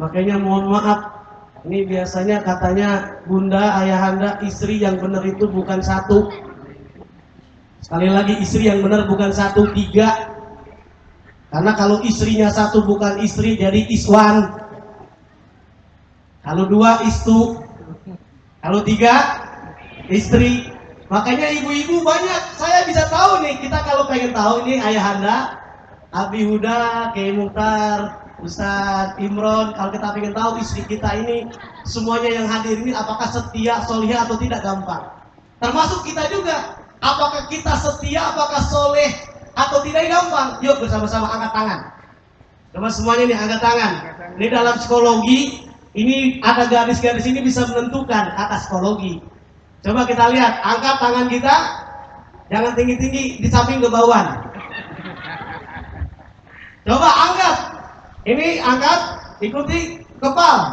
Makanya mohon maaf, ini biasanya katanya bunda, ayahanda, istri yang benar itu bukan satu. Sekali lagi, istri yang benar bukan satu, tiga. Karena kalau istrinya satu bukan istri, jadi iswan. Kalau dua istu, kalau tiga istri. Makanya ibu-ibu banyak, saya bisa tahu nih, kita kalau pengen tahu ini ayahanda, Abi Huda, Kiai Mukhtar, Ustadz Imron, kalau kita pengen tahu istri kita ini, semuanya yang hadir ini apakah setia, soleh atau tidak, gampang. Termasuk kita juga, apakah kita setia, apakah soleh atau tidak, gampang. Yuk bersama-sama angkat tangan. Coba semuanya nih angkat tangan. Ini dalam psikologi, ini ada garis-garis ini bisa menentukan kata psikologi. Coba kita lihat, angkat tangan kita, jangan tinggi-tinggi, di samping ke bawah. Coba angkat, ini angkat, ikuti kepal.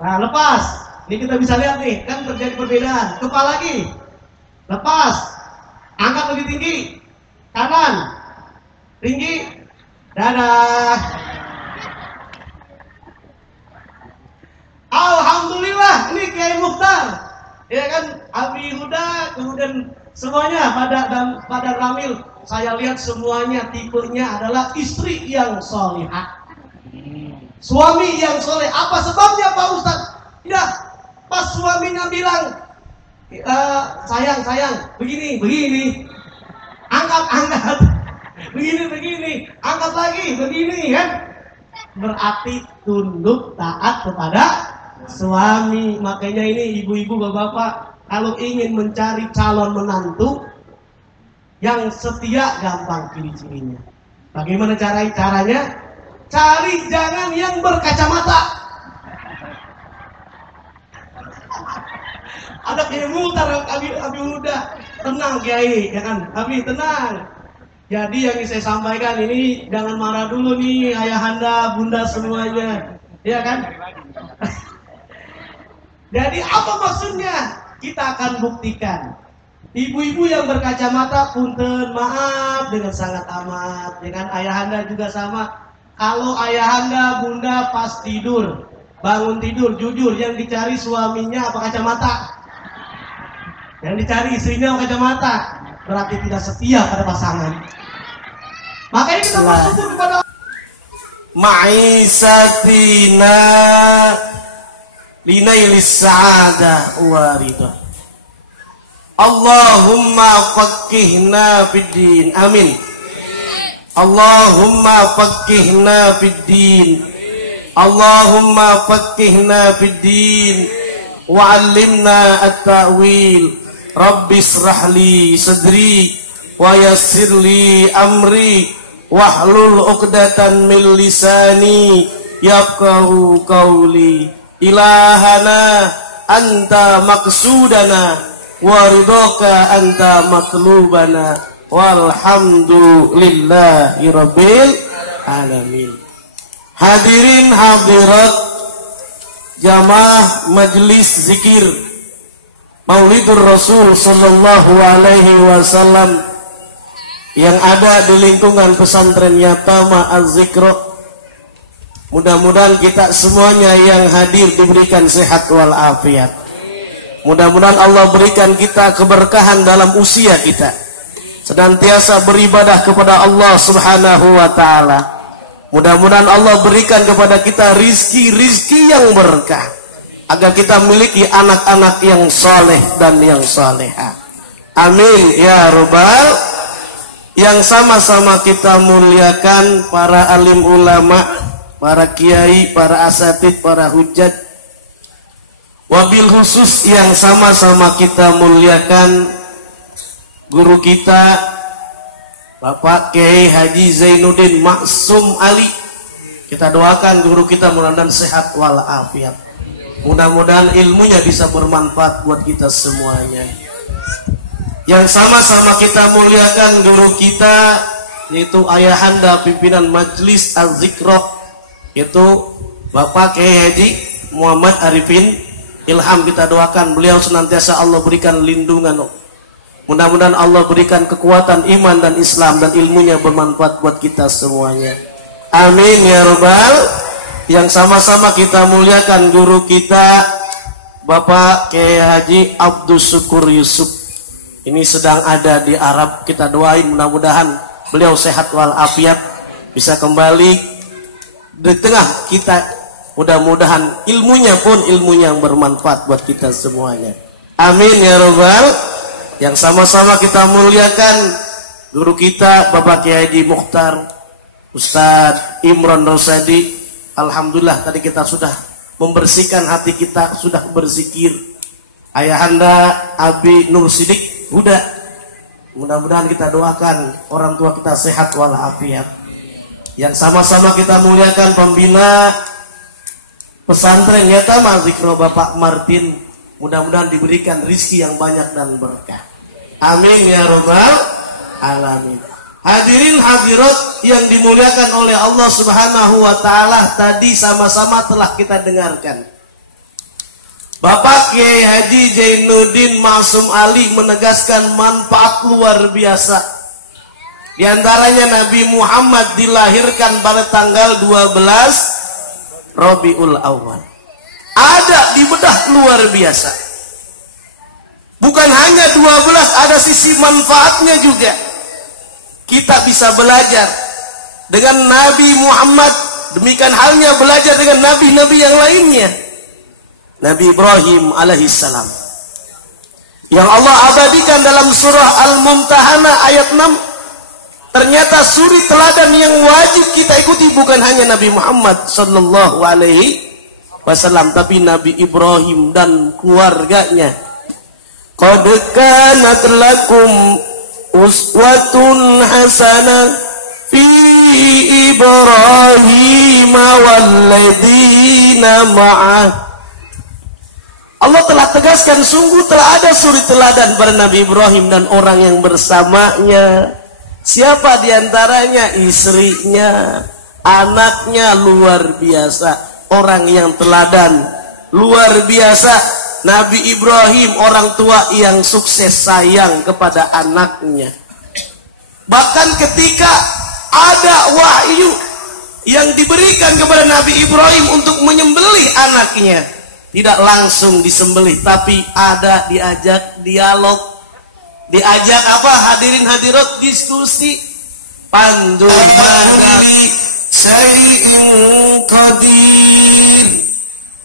Nah lepas, ini kita bisa lihat nih, kan terjadi perbedaan. Kepal lagi, lepas, angkat lebih tinggi, kanan, tinggi, dadah. Alhamdulillah, ini Kiai Mukhtar. Ya kan, Abi Huda, kemudian semuanya pada Ramil, saya lihat semuanya tipenya adalah istri yang solihah, suami yang soleh. Apa sebabnya Pak Ustadz? Ya, pas suaminya bilang, sayang, begini, angkat, begini, angkat lagi, begini kan? Berarti tunduk taat kepada suami. Makanya ini ibu-ibu, bapak-bapak, kalau ingin mencari calon menantu yang setia, gampang pilih cirinya. Bagaimana caranya? Cari jangan yang berkacamata. Ada Kiai Mukhtar, Abi Huda, tenang Kiai, ya kan? Abi tenang. Jadi yang saya sampaikan ini, jangan marah dulu nih ayahanda, bunda semuanya, ya kan? Jadi apa maksudnya? Kita akan buktikan. Ibu-ibu yang berkacamata, punten, maaf dengan sangat amat. Dengan ayahanda juga sama. Kalau ayahanda, bunda pas tidur, bangun tidur, jujur, yang dicari suaminya apa kacamata? Yang dicari istrinya apa kacamata? Berarti tidak setia pada pasangan. Makanya kita bersyukur kepada ma'isatina linailis sa'adah waridah. Allahumma faqihna fid din. Amin. Allahumma faqihna fid din. Allahumma faqihna fid din wa 'allimna at-ta'wil. Rabbi israh li sadri wa yassir li amri wahlul 'uqdatan min lisani yafqahu qawli. Ilahana anta maksudana waridhoka anta matlubana walhamdulillahi rabbil alamin. Hadirin hadirat jamaah majlis zikir Maulidur Rasul sallallahu alaihi wasallam yang ada di lingkungan pesantren Yatama Az-Zikro. Mudah-mudahan kita semuanya yang hadir diberikan sehat walafiat. Mudah-mudahan Allah berikan kita keberkahan dalam usia kita, senantiasa beribadah kepada Allah subhanahu wa ta'ala. Mudah-mudahan Allah berikan kepada kita rizki-rizki yang berkah, agar kita memiliki anak-anak yang soleh dan yang soleha. Amin ya robbal. Yang sama-sama kita muliakan para alim ulama, para kiai, para asatid, para hujat. Wabil khusus yang sama-sama kita muliakan guru kita Bapak Kiai Haji Zainuddin Maksum Ali. Kita doakan guru kita mudah-mudahan sehat walafiat. Mudah-mudahan ilmunya bisa bermanfaat buat kita semuanya. Yang sama-sama kita muliakan guru kita, yaitu ayahanda pimpinan Majlis Az-Zikro, yaitu Bapak Kiai Haji Muhammad Arifin Ilham. Kita doakan beliau senantiasa Allah berikan lindungan. Mudah-mudahan Allah berikan kekuatan iman dan Islam dan ilmunya bermanfaat buat kita semuanya. Amin ya robbal yang sama-sama kita muliakan guru kita Bapak Kiai Haji Abdul Syukur Yusuf. Ini sedang ada di Arab, kita doain mudah-mudahan beliau sehat walafiat, bisa kembali di tengah kita. Mudah-mudahan ilmunya pun ilmu yang bermanfaat buat kita semuanya. Amin ya robbal. Yang sama-sama kita muliakan guru kita Bapak Kiai Haji Mukhtar Ustadz Imron Rosadi. Alhamdulillah tadi kita sudah membersihkan hati kita, sudah berzikir. Ayahanda Abi Nur Sidik Huda, mudah-mudahan kita doakan orang tua kita sehat walafiat. Yang sama-sama kita muliakan pembina pesantren Yatama Zikro Bapak Martin, mudah-mudahan diberikan rizki yang banyak dan berkah. Amin ya robbal alamin. Hadirin hadirat yang dimuliakan oleh Allah Subhanahu wa taala, tadi sama-sama telah kita dengarkan Bapak Kiai Haji Zainuddin Ma'sum Ali menegaskan manfaat luar biasa. Di antaranya Nabi Muhammad dilahirkan pada tanggal 12 Rabiul Awal. Ada di bedah luar biasa. Bukan hanya 12, ada sisi manfaatnya juga. Kita bisa belajar dengan Nabi Muhammad, demikian halnya belajar dengan nabi-nabi yang lainnya. Nabi Ibrahim alaihissalam yang Allah abadikan dalam surah Al-Mumtahanah ayat 6. Ternyata suri teladan yang wajib kita ikuti bukan hanya Nabi Muhammad sallallahu alaihi wasallam, tapi Nabi Ibrahim dan keluarganya. Qad kanat lakum uswatun hasanah fi Ibrahim walladzina ma'ah. Allah telah tegaskan, sungguh telah ada suri teladan pada Nabi Ibrahim dan orang yang bersamanya. Siapa diantaranya? Istrinya, anaknya, luar biasa. Orang yang teladan, luar biasa. Nabi Ibrahim, orang tua yang sukses sayang kepada anaknya. Bahkan ketika ada wahyu yang diberikan kepada Nabi Ibrahim untuk menyembelih anaknya, tidak langsung disembelih, tapi ada diajak dialog, diajak apa? Hadirin hadirat, diskusi. Pandu madali syai'in qadir.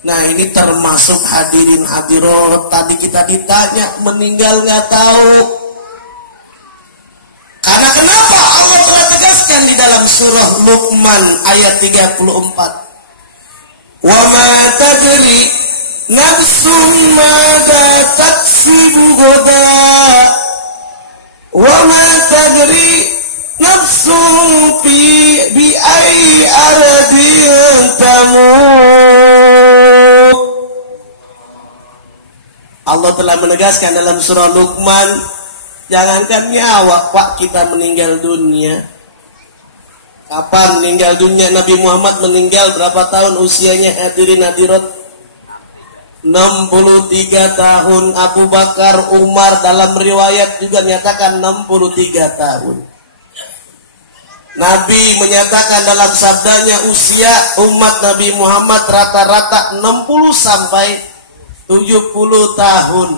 Nah, ini termasuk hadirin hadirat. Tadi kita ditanya meninggal nggak tahu. Karena kenapa? Allah telah tegaskan di dalam surah Luqman ayat 34. Wa ma tadri nafsun mada taksibu goda wa ma tadri nafsun bi ai aradin tamut. Allah telah menegaskan dalam surah Luqman, jangankan nyawa Pak kita meninggal dunia. Kapan meninggal dunia? Nabi Muhammad meninggal berapa tahun usianya? Hadirin hadirat, 63 tahun. Abu Bakar, Umar dalam riwayat juga menyatakan 63 tahun. Nabi menyatakan dalam sabdanya usia umat Nabi Muhammad rata-rata 60 sampai 70 tahun.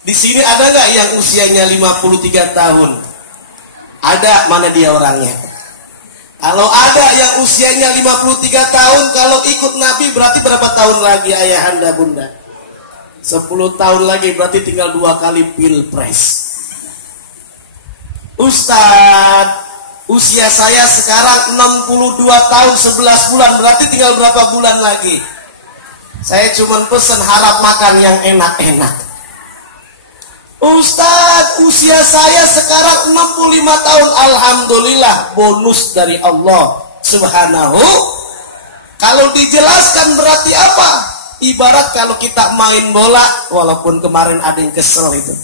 Di sini ada nggak yang usianya 53 tahun? Ada, mana dia orangnya? Kalau ada yang usianya 53 tahun, kalau ikut Nabi berarti berapa tahun lagi ayahanda bunda? 10 tahun lagi, berarti tinggal 2 kali pilpres. Ustadz, usia saya sekarang 62 tahun 11 bulan, berarti tinggal berapa bulan lagi? Saya cuma pesan harap makan yang enak-enak. Ustadz, usia saya sekarang 65 tahun. Alhamdulillah, bonus dari Allah Subhanahu. Kalau dijelaskan berarti apa? Ibarat kalau kita main bola, walaupun kemarin ada yang kesel itu,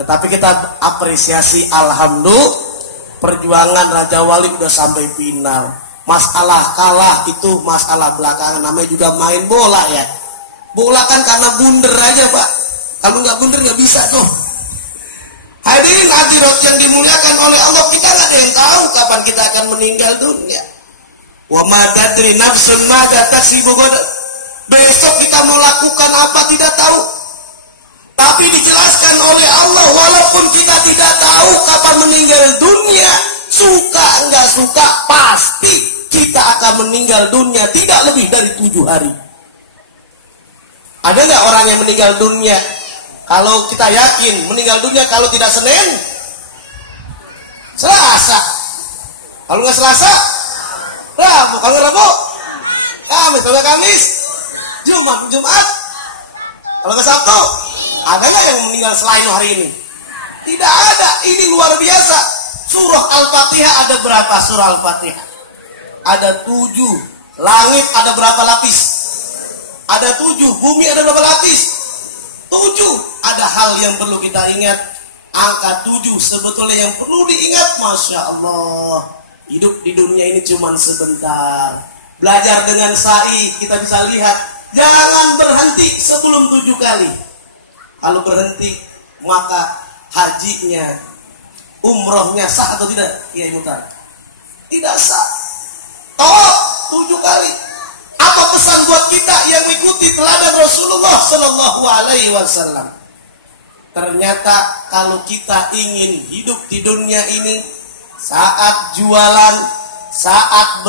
tetapi kita apresiasi, alhamdulillah, perjuangan Raja Wali udah sampai final. Masalah kalah itu masalah belakangan, namanya juga main bola ya. Bola kan karena bunder aja Pak. Kalau nggak bener nggak bisa tuh. Hadirin hadirat yang dimuliakan oleh Allah, kita nggak ada yang tahu kapan kita akan meninggal dunia. Wa ma tadri nafsun madza taksibu ghadan. Besok kita mau lakukan apa tidak tahu. Tapi dijelaskan oleh Allah, walaupun kita tidak tahu kapan meninggal dunia, suka enggak suka pasti kita akan meninggal dunia tidak lebih dari 7 hari. Ada nggak orang yang meninggal dunia? Kalau kita yakin meninggal dunia kalau tidak Senin, Selasa. Kalau nggak Selasa, Rabu. Kalau nggak Rabu, Kamis. Kalau nggak Kamis, Jumat. Kalau nggak Sabtu, ada nggak yang meninggal selain hari ini? Tidak ada. Ini luar biasa. Surah Al-Fatihah ada berapa surah Al-Fatihah? Ada 7. Langit ada berapa lapis? Ada 7. Bumi ada berapa lapis? 7. Ada hal yang perlu kita ingat. Angka 7 sebetulnya yang perlu diingat. Masya Allah. Hidup di dunia ini cuma sebentar. Belajar dengan sa'i kita bisa lihat. Jangan berhenti sebelum 7 kali. Kalau berhenti maka hajinya, umrohnya sah atau tidak? Iya Mutar. Tidak sah. Tawaf 7 kali. Apa pesan buat kita yang mengikuti teladan Rasulullah Sallallahu Alaihi Wasallam? Ternyata kalau kita ingin hidup di dunia ini, saat jualan, saat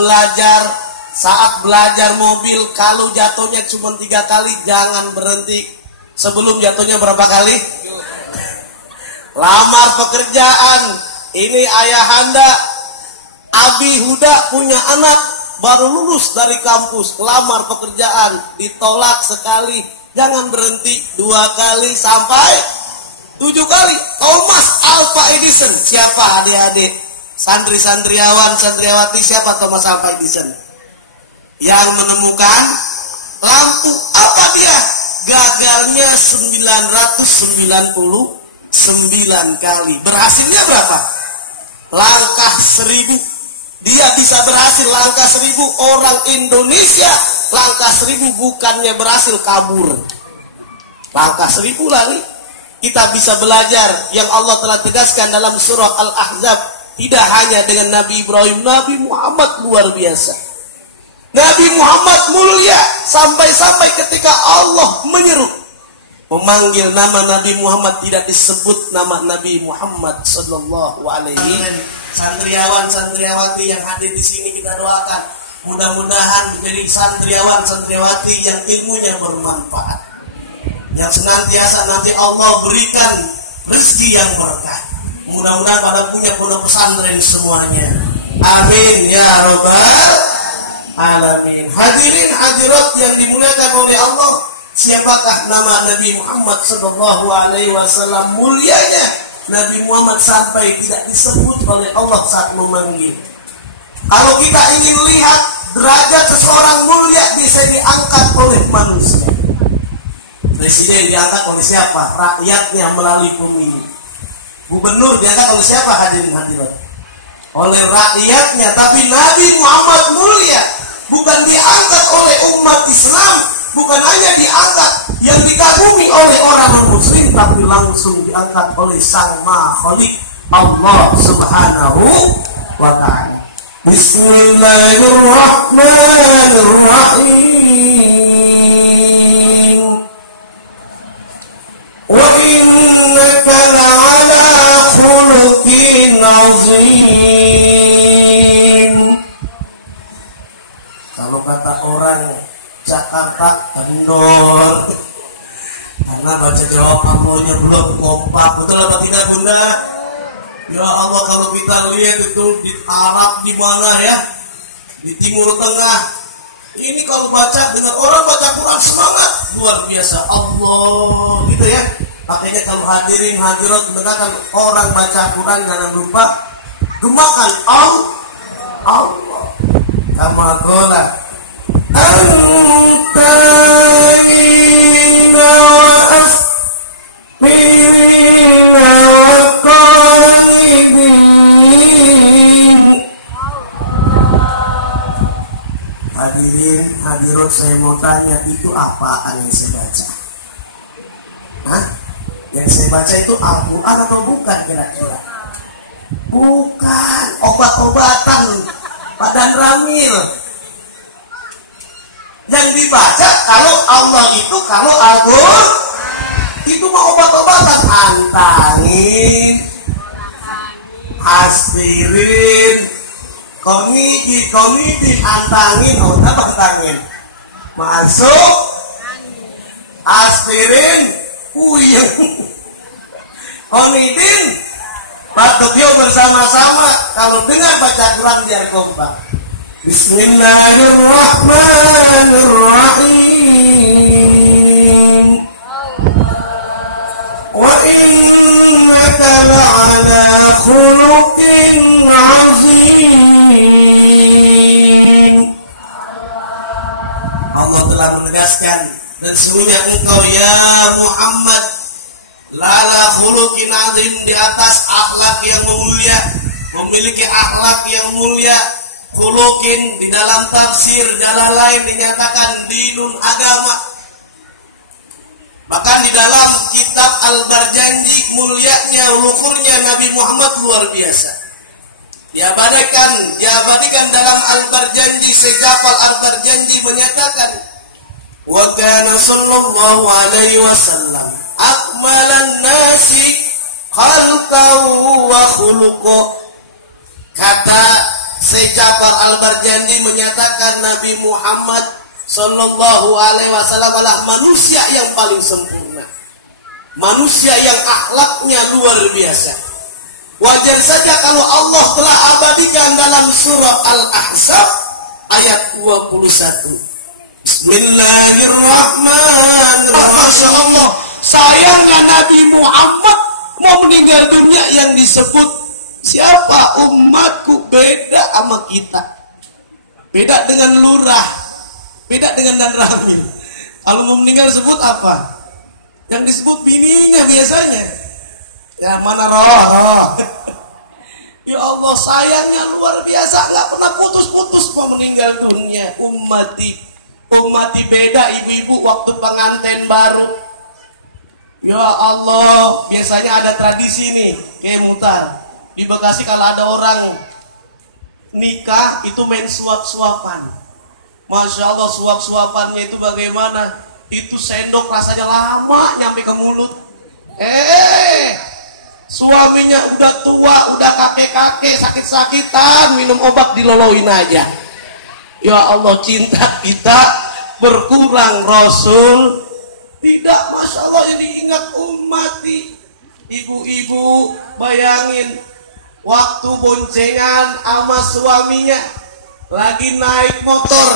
belajar mobil, kalau jatuhnya cuma 3 kali, jangan berhenti. Sebelum jatuhnya berapa kali? Lamar pekerjaan. Ini ayahanda Abi Huda punya anak baru lulus dari kampus, lamar pekerjaan, ditolak sekali. Jangan berhenti 2 kali sampai 7 kali. Thomas Alva Edison. Siapa adik-adik? Santri-santriawan, santriawati, siapa Thomas Alva Edison? Yang menemukan lampu. Apa dia? Gagalnya 999 kali. Berhasilnya berapa? Langkah 1000. Dia bisa berhasil langkah 1000. Orang Indonesia langkah 1000 bukannya berhasil, kabur. Langkah 1000 lagi. Kita bisa belajar yang Allah telah tegaskan dalam surah Al-Ahzab. Tidak hanya dengan Nabi Ibrahim, Nabi Muhammad luar biasa. Nabi Muhammad mulia sampai-sampai ketika Allah menyeru, memanggil nama Nabi Muhammad, tidak disebut nama Nabi Muhammad sallallahu alaihi. Santriawan santriawati yang hadir di sini kita doakan mudah-mudahan menjadi santriawan santriawati yang ilmunya bermanfaat, yang senantiasa nanti Allah berikan rezeki yang berkah. Mudah-mudahan pada punya pondok pesantren semuanya. Amin ya rabbal alamin. Hadirin hadirat yang dimuliakan oleh Allah, siapakah nama Nabi Muhammad sallallahu alaihi wasallam? Mulianya Nabi Muhammad sampai tidak disebut oleh Allah saat memanggil. Kalau kita ingin lihat derajat seseorang mulia, bisa diangkat oleh manusia. Presiden diangkat oleh siapa? Rakyatnya melalui pemilu. Gubernur diangkat oleh siapa? Hadirin hadirat, oleh rakyatnya. Tapi Nabi Muhammad mulia, bukan diangkat oleh umat Islam, bukan hanya diangkat yang dikagumi oleh orang muslim, tapi langsung diangkat oleh Sang Maha Khalik, Allah Subhanahu wa ta'ala. Bismillahirrahmanirrahim. Wa innaka la'ala khuluqin 'azim. Kalau kata orang Jakarta, kendor. Karena baca jawab ambonya belum kompak. Betul apa tidak Bunda? Ya Allah, kalau kita lihat itu di Arab di mana ya, di Timur Tengah, ini kalau baca dengan orang baca Quran semangat luar biasa. Allah gitu ya. Makanya kalau hadirin hadirat mengatakan orang baca Quran jangan lupa gemakan Allah. Kama qala anta inna wa asmina wa qalibin. Hadirin hadirat, saya mau tanya, itu apaan yang saya baca? Hah? Yang saya baca itu Al-Quran atau bukan kira-kira? Bukan, obat-obatan Pak Dan Ramil. yang dibaca kalau Allah itu kalau Al-Qur'an itu mau obat-obatan, antangin, aspirin, komedi, antangin, apa antangin? Masuk, aspirin, puyeng, komedin, batuk yuk bersama-sama. Kalau dengar baca Quran biar kompak. Bismillahirrahmanirrahim. Wa innaka la'ala khuluqin 'azim. Allah telah menegaskan, dan sesungguhnya engkau ya Muhammad lala khuluqin 'azim, di atas akhlak yang mulia, memiliki akhlak yang mulia. Khuluqin di dalam tafsir jalan lain dinyatakan dinun, agama. Bahkan di dalam kitab Al-Barjanji mulianya luhurnya Nabi Muhammad luar biasa. Diabadikan dalam Al-Barjanji, Sejafal Al-Barjanji menyatakan wa kana sallallahu alaihi wasallam akmalan nasi khalqan wa khuluqa. Kata Sejafar Al-Barjandi menyatakan Nabi Muhammad sallallahu alaihi wasallam adalah manusia yang paling sempurna, manusia yang akhlaknya luar biasa. Wajar saja kalau Allah telah abadikan dalam surah Al-Ahzab ayat 21. Bismillahirrahmanirrahim. Masya Allah, sayangnya Nabi Muhammad mau meninggal dunia yang disebut siapa umatku, beda sama kita, beda dengan lurah, beda dengan dan ramil. Kalau mau meninggal sebut apa? Yang disebut bininya biasanya. Ya mana roh. Ya Allah, sayangnya luar biasa, nggak pernah putus-putus mau meninggal dunia. Ummati beda, ibu-ibu waktu pengantin baru. Ya Allah, biasanya ada tradisi nih, kayak mutar. Di Bekasi kalau ada orang nikah itu main suap-suapan. Masya Allah, suap-suapannya itu bagaimana? Itu sendok rasanya lama nyampe ke mulut. Suaminya udah tua, udah kakek-kakek, sakit-sakitan, minum obat diloloin aja. Ya Allah, cinta kita berkurang. Rasul tidak, Masya Allah, jadi ingat ummati. Ibu-ibu bayangin waktu boncengan sama suaminya lagi naik motor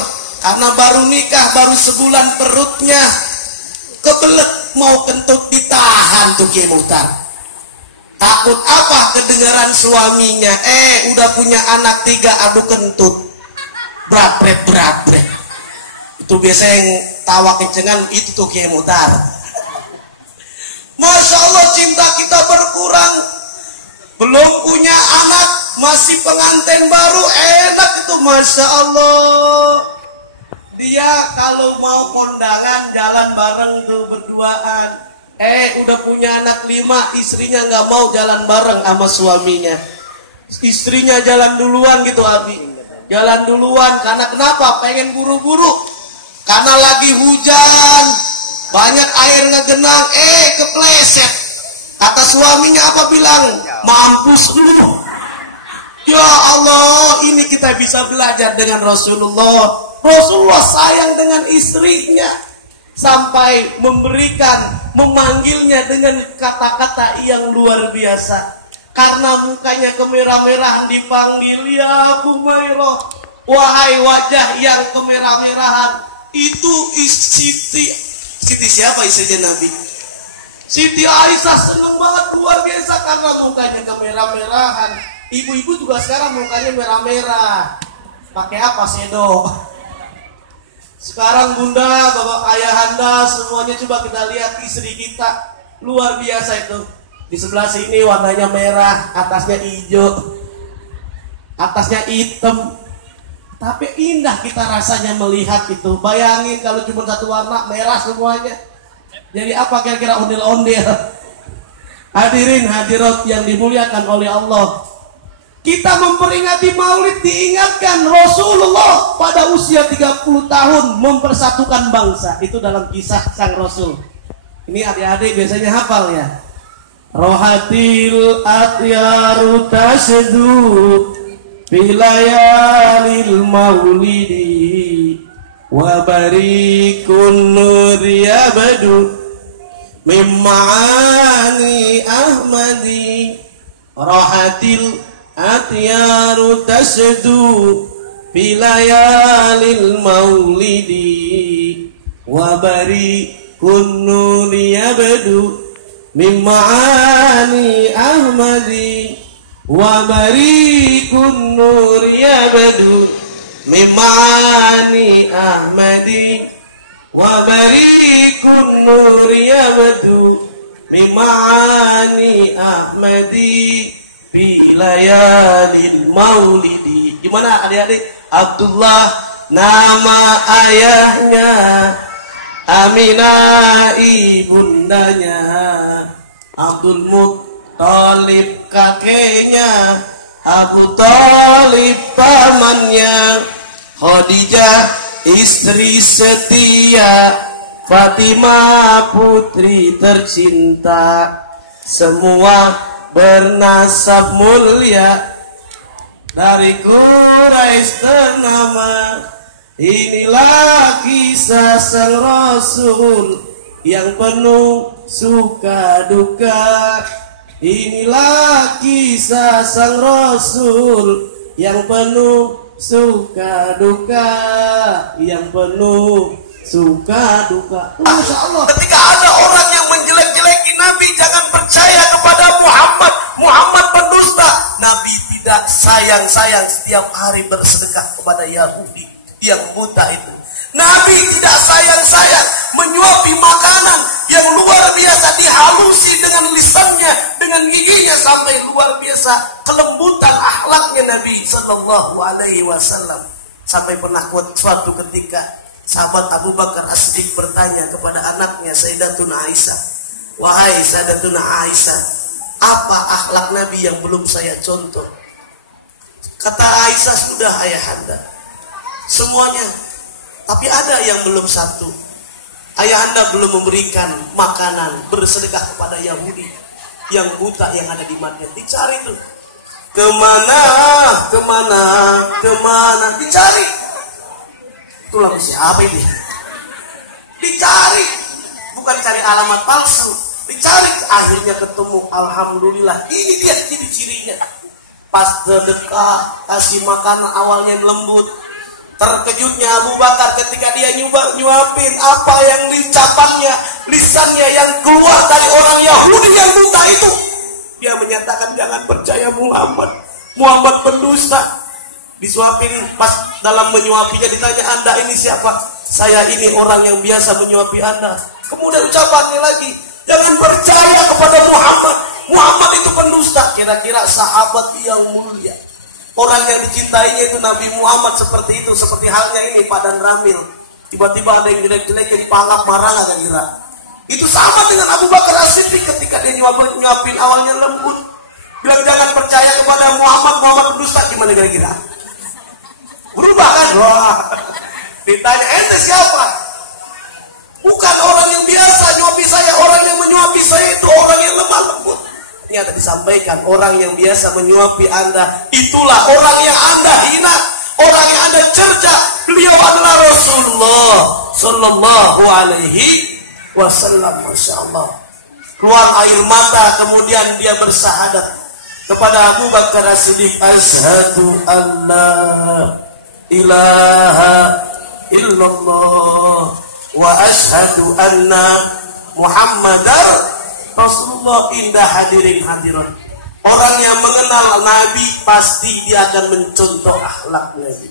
karena baru nikah, baru sebulan, perutnya kebelet mau kentut, ditahan tuh Mutar. Takut apa? Kedengaran suaminya, udah punya anak 3, adu kentut, brabret. Itu biasanya yang tawa kencengan itu tuh Mutar. Masya Allah, cinta kita berkurang. Belum punya anak, masih pengantin baru, enak itu, Masya Allah. Dia kalau mau kondangan jalan bareng tuh berduaan. Udah punya anak 5, istrinya nggak mau jalan bareng sama suaminya. Istrinya jalan duluan gitu, Abi. Jalan duluan, karena kenapa? Pengen buru-buru. Karena lagi hujan, banyak air ngegenang, kepleset. Kata suaminya apa bilang? Mampus lu. Ya Allah, ini kita bisa belajar dengan Rasulullah. Rasulullah sayang dengan istrinya sampai memanggilnya dengan kata-kata yang luar biasa. Karena mukanya kemerah-merahan dipanggil ya Humairah, wahai wajah yang kemerah-merahan. Itu Siti siapa istrinya Nabi? Siti Aisyah seneng banget luar biasa karena mukanya kemerah-merahan. Ibu-ibu juga sekarang mukanya merah-merah. Pakai apa? Sedok. Sekarang bunda, bapak ayahanda, semuanya coba kita lihat istri kita. Luar biasa itu. Di sebelah sini warnanya merah, atasnya hijau, atasnya hitam. Tapi indah kita rasanya melihat itu. Bayangin kalau cuma satu warna, merah semuanya. Jadi apa kira-kira ondel-ondel? Hadirin hadirat yang dimuliakan oleh Allah. Kita memperingati Maulid diingatkan Rasulullah pada usia 30 tahun mempersatukan bangsa. Itu dalam kisah sang Rasul. Ini adik-adik biasanya hafal ya. Rohatil atyaru tasdu bilayalil maulidi wa barikun nur yabdu mimmaani ahmadi. Rohatil atyaru tasdu bilayalil maulidi wa barikun nur yabdu mimmaani ahmadi wa barikun nur yabdu mimmaani ahmadi wa barikun nur yabdu mimmaani ahmadi bilayalil maulidi. Gimana adik-adik? Abdullah nama ayahnya, Aminah ibundanya, Abdul Muttalib kakeknya, Abu Thalib pamannya, Khadijah istri setia, Fatimah putri tercinta, semua bernasab mulia dari Quraisy ternama. Inilah kisah sang Rasul yang penuh suka duka. Inilah kisah sang Rasul yang penuh suka duka, yang penuh suka duka. Masya Allah. Ketika ada orang yang menjelek-jeleki Nabi, jangan percaya kepada Muhammad. Muhammad pendusta. Nabi tidak sayang-sayang setiap hari bersedekah kepada Yahudi yang buta itu. Nabi tidak sayang-sayang menyuapi makanan yang luar biasa, dihalusi dengan lisannya, dengan giginya sampai luar biasa kelembutan akhlaknya Nabi Sallallahu Alaihi Wasallam. Sampai pernah suatu ketika sahabat Abu Bakar As-Siddiq bertanya kepada anaknya Sayyidatuna Aisyah, wahai Sayyidatuna Aisyah, apa akhlak Nabi yang belum saya contoh? Kata Aisyah, sudah ayahanda, semuanya. Tapi ada yang belum satu. Ayahanda belum memberikan makanan, bersedekah kepada Yahudi yang buta yang ada di Madinah. Dicari tuh. Kemana, kemana, kemana, dicari. Itulah siapa ini? Dicari. Bukan cari alamat palsu. Dicari. Akhirnya ketemu. Alhamdulillah. Ini dia ciri-cirinya. Pas sedekah, kasih makanan awalnya lembut. Terkejutnya Abu Bakar ketika dia nyuapin apa yang licapannya, lisannya yang keluar dari orang Yahudi yang buta itu. Dia menyatakan jangan percaya Muhammad. Muhammad pendusta. Disuapin, pas dalam menyuapinya ditanya, Anda ini siapa? Saya ini orang yang biasa menyuapi Anda. Kemudian ucapannya lagi, jangan percaya kepada Muhammad. Muhammad itu pendusta. Kira-kira sahabat yang mulia, orang yang dicintainya itu Nabi Muhammad seperti itu, seperti halnya ini Padan Ramil. Tiba-tiba ada yang jelek-jelek jadi palak marah nggak kira? Itu sama dengan Abu Bakar As-Siddiq ketika dia nyuapin awalnya lembut, bilang jangan percaya kepada Muhammad, Muhammad pendusta. Gimana kira-kira? Berubah kan? Wah. Ditanya ente siapa? Bukan orang yang biasa nyuapi saya, orang yang menyuapi saya itu orang yang lemah lembut. Ini ada disampaikan, orang yang biasa menyuapi Anda, itulah orang yang Anda hina, orang yang Anda cerca. Beliau adalah Rasulullah Sallallahu Alaihi Wasallam. Masya Allah. Keluar air mata, kemudian dia bersahadat kepada Abu Bakar As-Siddiq, asyhadu alla ilaha illallah wa asyhadu anna Muhammadar Rasulullah. Indah hadirin hadirat, orang yang mengenal Nabi pasti dia akan mencontoh akhlak Nabi.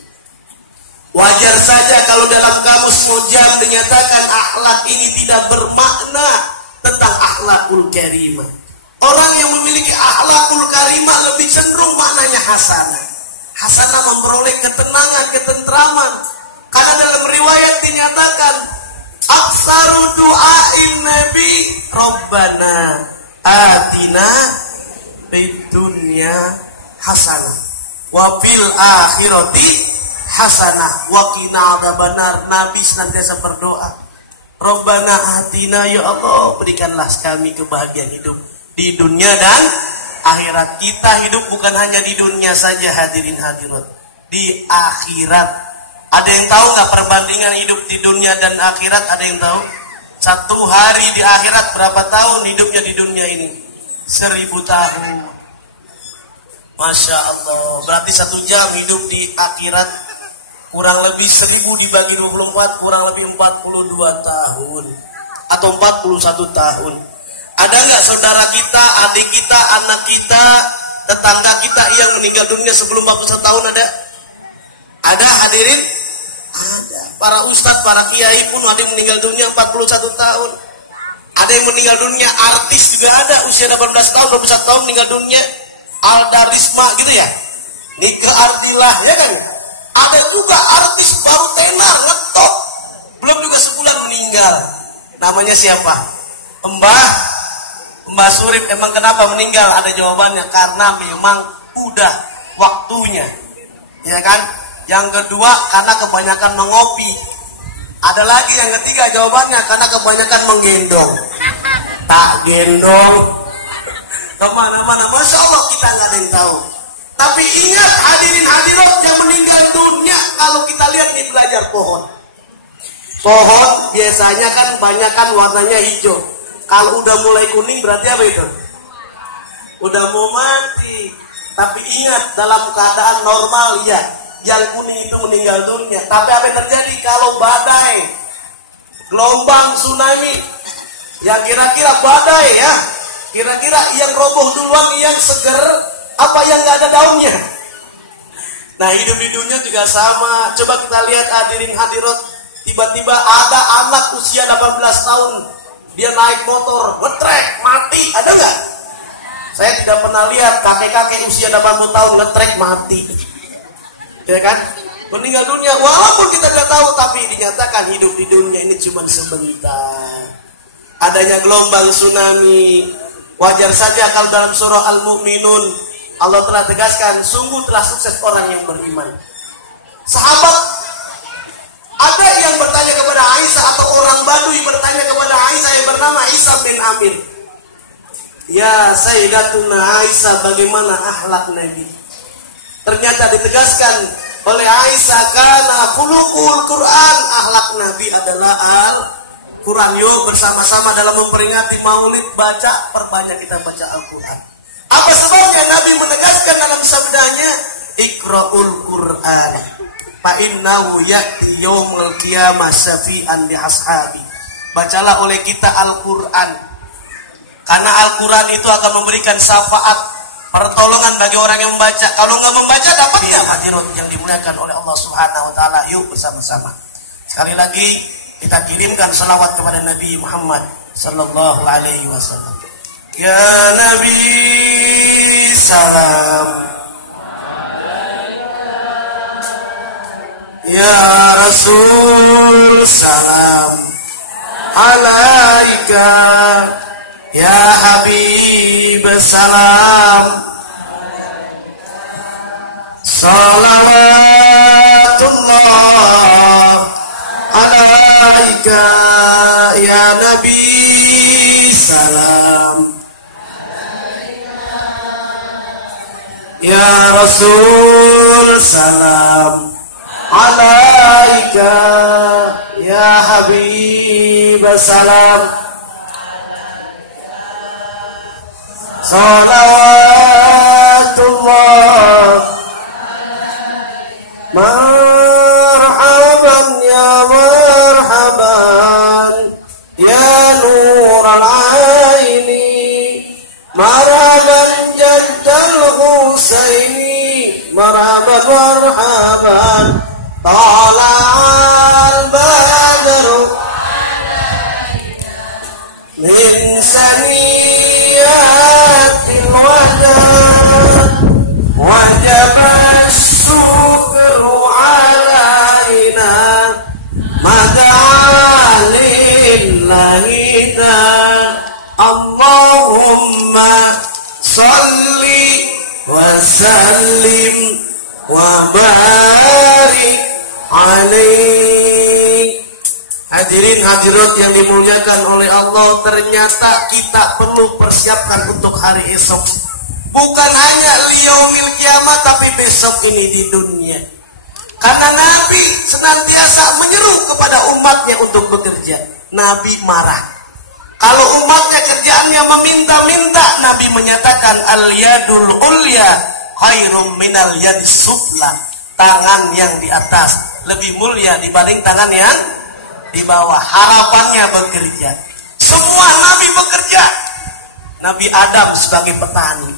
Wajar saja kalau dalam kamus Mujam dinyatakan akhlak ini tidak bermakna tentang akhlakul karimah. Orang yang memiliki akhlakul karimah lebih cenderung maknanya hasanah. Hasanah memperoleh ketenangan, ketentraman. Karena dalam riwayat dinyatakan aksaru du'ain Nabi Rabbana atina fid dunya hasanah wa fil akhirati hasanah wa qina adzabannar. Nabi senantiasa berdoa, Rabbana atina, ya Allah berikanlah kami kebahagiaan hidup di dunia dan akhirat. Kita hidup bukan hanya di dunia saja hadirin hadirat, di akhirat. Ada yang tahu nggak perbandingan hidup di dunia dan akhirat? Ada yang tahu? Satu hari di akhirat berapa tahun hidupnya di dunia ini? 1000 tahun. Masya Allah. Berarti 1 jam hidup di akhirat kurang lebih 1000 dibagi 24, kurang lebih 42 tahun atau 41 tahun. Ada nggak saudara kita, adik kita, anak kita, tetangga kita yang meninggal dunia sebelum 41 tahun ada? Ada hadirin? Ada. Para ustadz, para kiai pun ada yang meninggal dunia 41 tahun. Ada yang meninggal dunia, artis juga ada, usia 18 tahun, 21 tahun meninggal dunia. Alda Risma gitu ya. Nika Ardillah ya kan? Ada juga artis baru tenar, ngetop, belum juga sebulan meninggal. Namanya siapa? Mbah Surip. Emang kenapa meninggal? Ada jawabannya, karena memang udah waktunya. Ya kan? Yang kedua, karena kebanyakan mengopi. Ada lagi yang ketiga jawabannya, karena kebanyakan menggendong. Tak gendong kemana-mana. Masya Allah, kita nggak ada yang tahu. Tapi ingat hadirin hadirat yang meninggal dunia, kalau kita lihat nih, belajar pohon. Pohon biasanya kan banyak kan warnanya hijau. Kalau udah mulai kuning berarti apa itu? Udah mau mati. Tapi ingat, dalam keadaan normal ya, yang kuning itu meninggal dunia. Tapi apa yang terjadi kalau badai, gelombang, tsunami, yang kira-kira badai ya, kira-kira yang roboh duluan yang seger, apa yang nggak ada daunnya? Nah, hidup di dunia juga sama. Coba kita lihat hadirin hadirat, tiba-tiba ada anak usia 18 tahun, dia naik motor, ngetrek, mati. Ada nggak? Saya tidak pernah lihat kakek-kakek usia 80 tahun ngetrek mati. Ya kan? Meninggal dunia, walaupun kita tidak tahu, tapi dinyatakan hidup di dunia ini cuma sebentar. Adanya gelombang tsunami, wajar saja kalau dalam surah Al-Mu'minun Allah telah tegaskan, sungguh telah sukses orang yang beriman. Sahabat ada yang bertanya kepada Aisyah, atau orang Badui bertanya kepada Aisyah yang bernama Isa bin Amir, ya Sayyidatuna Aisyah, bagaimana akhlak Nabi? Ternyata ditegaskan oleh Aisyah, karena khuluqul Quran, akhlak Nabi adalah Al-Quran. Yuk bersama-sama dalam memperingati Maulid, perbanyak kita baca Al-Quran. Apa sebabnya Nabi menegaskan dalam sabdanya, Iqra'ul Quran fa innahu ya'ti yaumul qiyamah syafi'an li ashabi. Bacalah oleh kita Al-Quran, karena Al-Quran itu akan memberikan syafaat, pertolongan bagi orang yang membaca. Kalau nggak membaca, dapatnya hadirat yang dimuliakan oleh Allah Subhanahu wa taala. Yuk bersama-sama. Sekali lagi kita kirimkan salawat kepada Nabi Muhammad sallallahu alaihi wasallam. Ya Nabi salam, ya Rasul salam, alaika ya Habib salam, salawatullah alaika ya Nabi salam, ya Rasul salam, alaika ya Habib salam, salawatullah marhaban ya marhaban ya nur al-aini, marhaban jaddal Husaini, marhaban marhaban tala'al badru min saniyatil wada wajaba syukru alaina mada'alillahina Allahumma salli وسلم وبارك عليه. Hadirin hadirat yang dimuliakan oleh Allah, ternyata kita perlu persiapkan untuk hari esok. Bukan hanya liyaumil kiamat, tapi besok ini di dunia. Karena Nabi senantiasa menyeru kepada umatnya untuk bekerja. Nabi marah. Kalau umatnya kerjaannya meminta-minta, Nabi menyatakan al-yadul ulya khairum minal yadis sufla. Tangan yang di atas lebih mulia dibanding tangan yang di bawah. Harapannya bekerja. Semua Nabi bekerja. Nabi Adam sebagai petani,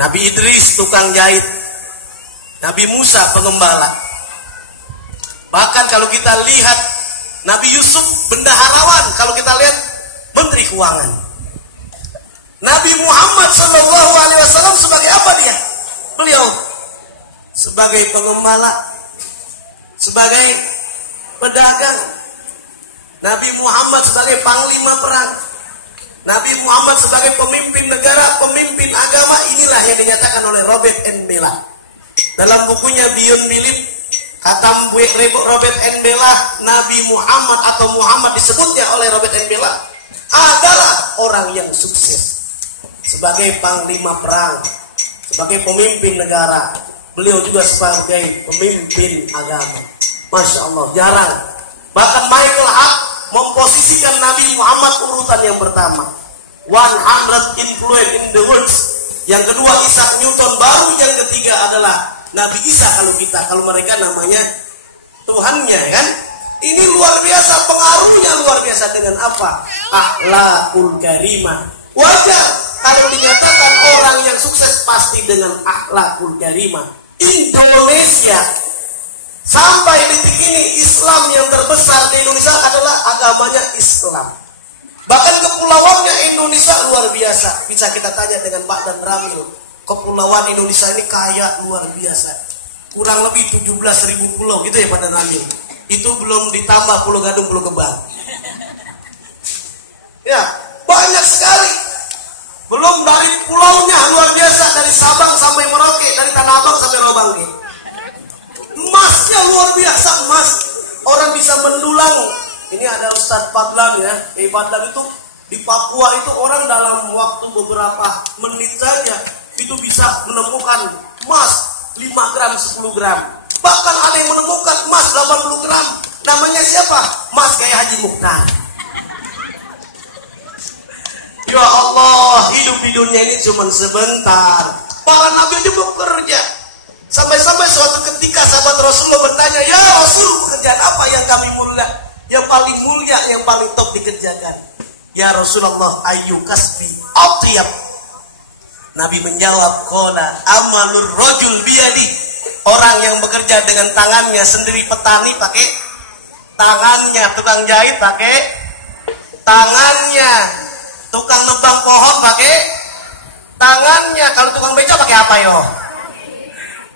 Nabi Idris tukang jahit, Nabi Musa pengembala. Bahkan kalau kita lihat Nabi Yusuf bendaharawan, kalau kita lihat Menteri Keuangan. Nabi Muhammad SAW sebagai apa dia? Beliau sebagai pengembala, sebagai pedagang. Nabi Muhammad sebagai panglima perang. Nabi Muhammad sebagai pemimpin negara, pemimpin agama. Inilah yang dinyatakan oleh Robert N. Bella dalam bukunya Beyond Belief. Kata Robert N. Bella, Nabi Muhammad atau Muhammad disebutnya oleh Robert N. Bella adalah orang yang sukses sebagai panglima perang, sebagai pemimpin negara. Beliau juga sebagai pemimpin agama. Masya Allah, jarang. Bahkan Michael Hart memposisikan Nabi Muhammad urutan yang pertama. 100 influence in the world. Yang kedua Isaac Newton, baru yang ketiga adalah Nabi Isa. Kalau mereka namanya Tuhannya, kan? Ini luar biasa, pengaruhnya luar biasa dengan apa? Akhlakul karimah. Wajar kalau dinyatakan orang yang sukses pasti dengan akhlakul karimah. Indonesia sampai detik ini Islam yang terbesar di Indonesia adalah agamanya Islam. Bahkan kepulauannya Indonesia luar biasa. Bisa kita tanya dengan Pak Dan Ramil. Kepulauan Indonesia ini kaya luar biasa. Kurang lebih 17.000 pulau, gitu ya Pak Dan Ramil. Itu belum ditambah Pulau Gadung, Pulau Kembang. Ya, banyak sekali. Belum dari pulaunya luar biasa, dari Sabang sampai Merauke, dari Tanah Abang sampai Robangke. Emasnya luar biasa, emas. Orang bisa mendulang. Ini ada Ustadz Fadlan ya. Fadlan itu di Papua itu orang dalam waktu beberapa menit saja itu bisa menemukan emas 5 gram, 10 gram. Bahkan ada yang menemukan emas 80 gram. Namanya siapa? Mas kayak Haji Mukhtar. Ya Allah, hidup di dunia ini cuma sebentar. Bahkan Nabi aja bekerja. Sampai-sampai suatu ketika sahabat Rasulullah bertanya, ya Rasul, pekerjaan apa yang kami mulia, yang paling mulia, yang paling top dikerjakan? Ya Rasulullah, ayu kasbi atiyab. Nabi menjawab, qala amalur rajul biyadi. Orang yang bekerja dengan tangannya sendiri, petani pakai tangannya, tukang jahit pakai tangannya, tukang nebang pohon pakai tangannya. Kalau tukang beca pakai apa yo?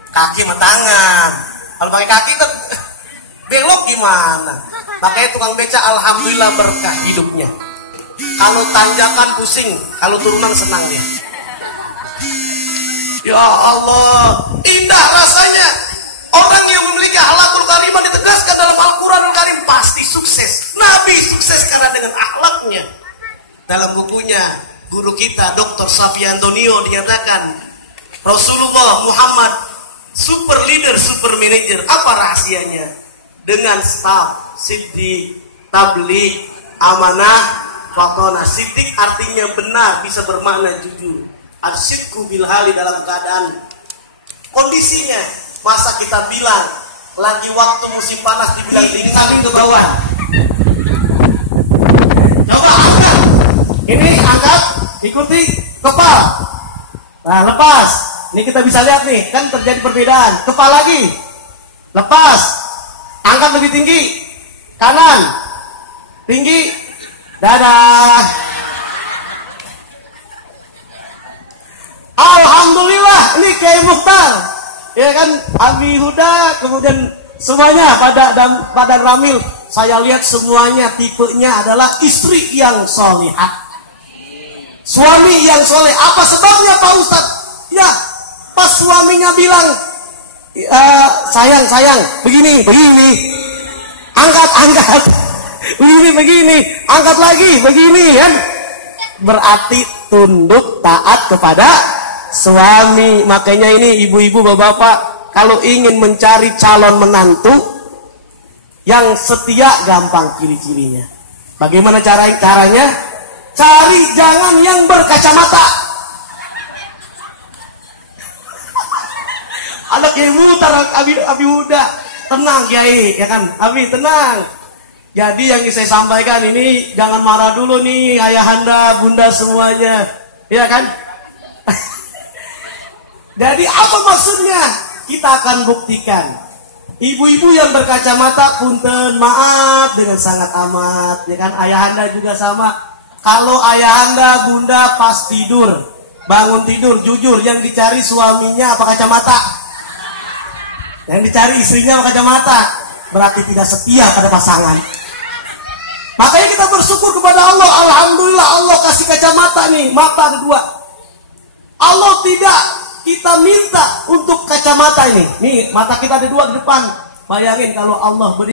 Kaki sama tangan. Kalau pakai kaki kan belok gimana? Makanya tukang beca alhamdulillah berkah hidupnya. Kalau tanjakan pusing, kalau turunan senang dia. Ya Allah, indah rasanya. Orang yang memiliki akhlakul karimah ditegaskan dalam Al-Quranul Karim pasti sukses. Nabi sukses karena dengan akhlaknya. Dalam bukunya guru kita Dr. Safi Antonio dinyatakan Rasulullah Muhammad super leader, super manager. Apa rahasianya? Dengan staf, siddiq, tabligh, amanah, fatona. Siddiq artinya benar, bisa bermakna jujur. Asyidku bilhali dalam keadaan kondisinya. Masa kita bilang lagi waktu musim panas dibilang dingin, saling ke bawah. Coba angkat. Ini angkat, ikuti kepala. Nah, lepas. Ini kita bisa lihat nih, kan terjadi perbedaan. Kepala lagi. Lepas. Angkat lebih tinggi. Kanan. Tinggi. Dadah. Alhamdulillah, ini Kiai Mukhtar. Ya kan, Abi Huda, kemudian semuanya pada Ramil. Saya lihat semuanya tipenya adalah istri yang solihah, suami yang soleh. Apa sebabnya Pak Ustadz? suaminya bilang, sayang, begini, angkat, begini, angkat lagi, begini kan. Berarti tunduk taat kepada suami. Makanya ini ibu-ibu, bapak-bapak, kalau ingin mencari calon menantu yang setia, gampang ciri-cirinya. Bagaimana caranya? Cari jangan yang berkacamata. Anak ibu, Abi Huda, tenang Kiai, ya kan? Abi tenang. Jadi yang saya sampaikan ini jangan marah dulu nih ayahanda, bunda semuanya, ya kan? Jadi apa maksudnya? Kita akan buktikan. Ibu-ibu yang berkacamata, punten, maaf dengan sangat amat, ya kan? Ayahanda juga sama. Kalau ayahanda, bunda pas tidur, bangun tidur, jujur, yang dicari suaminya apa kacamata? Yang dicari istrinya apa kacamata? Berarti tidak setia pada pasangan. Makanya kita bersyukur kepada Allah. Alhamdulillah Allah kasih kacamata nih, mata ada 2. Allah tidak kita minta untuk kacamata ini. Nih mata kita ada 2 di depan. Bayangin kalau Allah beri